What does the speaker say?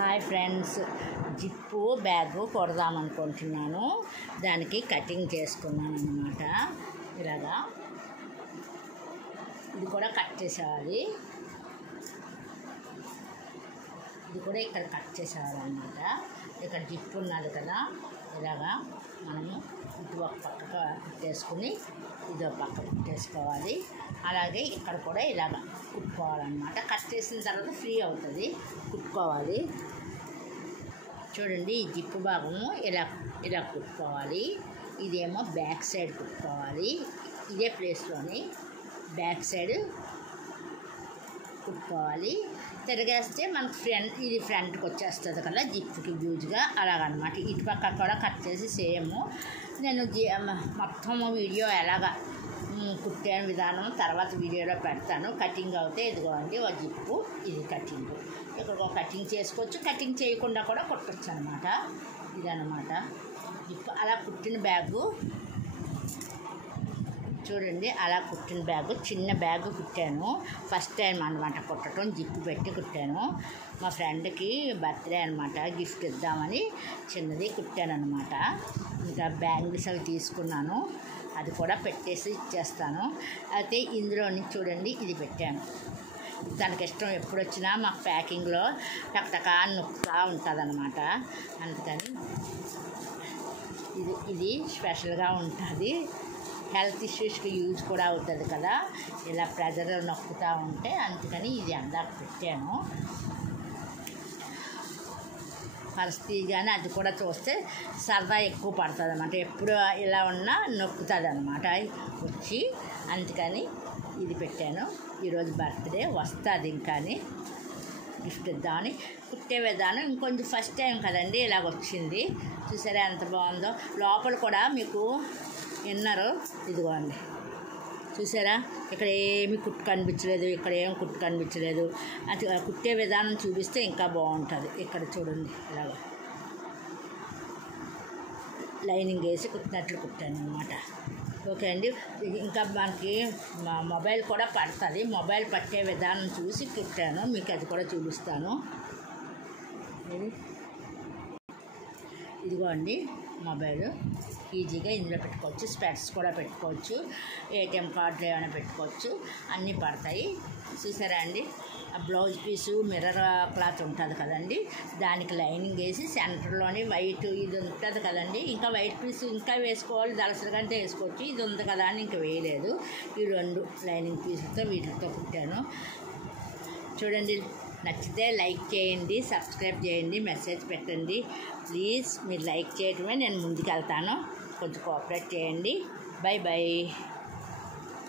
Hi friends, zip bag కొడదామనుకుంటున్నాను. దానికి cutting చేసుకున్నాను అన్నమాట. ఇలాగా ఇది కూడా కట్ చేసేవాలి. ఇది కూడా ఇక్కడ కట్ చేసేవాలన్నమాట. ఇక్కడ జిప్పు ఉన్నది కదా, ఇలాగా మనము ఇటు ఒక పక్కకు కుట్టేసుకుని ఇది ఒక పక్క కుట్టేసుకోవాలి. అలాగే ఇక్కడ కూడా ఇలాగ కుట్టుకోవాలన్నమాట. కట్ చేసిన తర్వాత ఫ్రీ అవుతుంది, కుట్టుకోవాలి. చూడండి, ఈ జిప్పు భాగము ఇలా కుట్టుకోవాలి. ఇదేమో బ్యాక్ సైడ్ కుట్టుకోవాలి. ఇదే ప్లేస్లోని బ్యాక్ సైడ్ కుట్టుకోవాలి. తిరిగేస్తే మనకు ఇది ఫ్రంట్కి వచ్చేస్తుంది కదా, జిప్పుకి యూజ్గా అలాగనమాట. ఇటు పక్క కూడా కట్ చేసి సేమ్ నేను మొత్తం వీడియో ఎలాగ కుట్టే విధానం తర్వాత వీడియోలో పెడతాను. కటింగ్ అవుతే ఇదిగోండి ఒక జిప్పు, ఇది కటింగ్. ఇక్కడ ఒక కటింగ్ చేసుకోవచ్చు, కటింగ్ చేయకుండా కూడా కుట్టచ్చు అనమాట. ఇదనమాట జిప్పు. అలా కుట్టిన బ్యాగు చూడండి, అలా కుట్టిన బ్యాగు, చిన్న బ్యాగు కుట్టాను. ఫస్ట్ టైం అనమాట కుట్టడం, జిప్పు పెట్టి కుట్టాను. మా ఫ్రెండ్కి బర్త్డే అనమాట, గిఫ్ట్ ఇద్దామని చిన్నది కుట్టాను అనమాట. ఇంకా బ్యాంగిల్స్ అవి తీసుకున్నాను, అది కూడా పెట్టేసి ఇచ్చేస్తాను. అయితే ఇందులోని చూడండి ఇది పెట్టాను. తనకి ఇష్టం, ఎప్పుడు వచ్చినా మాకు ప్యాకింగ్లో టక్టకా నొక్కుతూ ఉంటుంది అనమాట. అందుకని ఇది స్పెషల్గా ఉంటుంది. హెల్త్ ఇష్యూస్కి యూజ్ కూడా అవుతుంది కదా, ఇలా ప్రెజర్ నొక్కుతూ ఉంటే. అందుకని ఇది అందాక పెట్టాను. పరిస్థితిగానే అది కూడా చూస్తే సరదా ఎక్కువ పడుతుంది అనమాట. ఎప్పుడు ఇలా ఉన్నా నొక్కుతుంది అనమాట వచ్చి. అందుకని ఇది పెట్టాను. ఈరోజు బర్త్డే వస్తుంది, ఇంకాని గిఫ్ట్ ఇద్దామని. కుట్టే విధానం ఇంకొంచెం ఫస్ట్ టైం కదండి ఇలాగ వచ్చింది. చూసారా ఎంత బాగుందో. లోపల కూడా మీకు ఇన్నరు ఇదిగోండి, చూసారా, ఇక్కడ ఏమి కుట్టు కనిపించలేదు, ఇక్కడ ఏం కుట్టు కనిపించలేదు. అది కుట్టే విధానం చూపిస్తే ఇంకా బాగుంటుంది. ఇక్కడ చూడండి, ఇలాగ లైనింగ్ వేసి కుట్టినట్లు కుట్టాను అనమాట. ఓకే అండి. ఇంకా మనకి మొబైల్ కూడా పడుతుంది. మొబైల్ పట్టే విధానం చూసి కుట్టాను, మీకు అది కూడా చూపిస్తాను. ఇదిగో అండి మొబైల్, ఈజీగా ఇందులో పెట్టుకోవచ్చు. స్పెట్స్ కూడా పెట్టుకోవచ్చు, ఏటీఎం కార్డులు ఏమైనా పెట్టుకోవచ్చు, అన్నీ పడతాయి. చూసారా అండి, ఆ బ్లౌజ్ పీసు మిర్రర్ క్లాత్ ఉంటుంది కదండి, దానికి లైనింగ్ వేసి సెంటర్లోని వైట్ ఇది ఉంటుంది కదండి. ఇంకా వైట్ పీస్ ఇంకా వేసుకోవాలి, దళసరిగంటే వేసుకోవచ్చు. ఇది ఉంది కదా అని ఇంకా వేయలేదు. ఈ రెండు లైనింగ్ పీసులతో వీటితో కుట్టాను. చూడండి, నచ్చితే లైక్ చేయండి, సబ్స్క్రైబ్ చేయండి, మెసేజ్ పెట్టండి ప్లీజ్. మీరు లైక్ చేయడమే నేను ముందుకు వెళ్తాను. కొంచెం కోఆపరేట్ చేయండి. By by.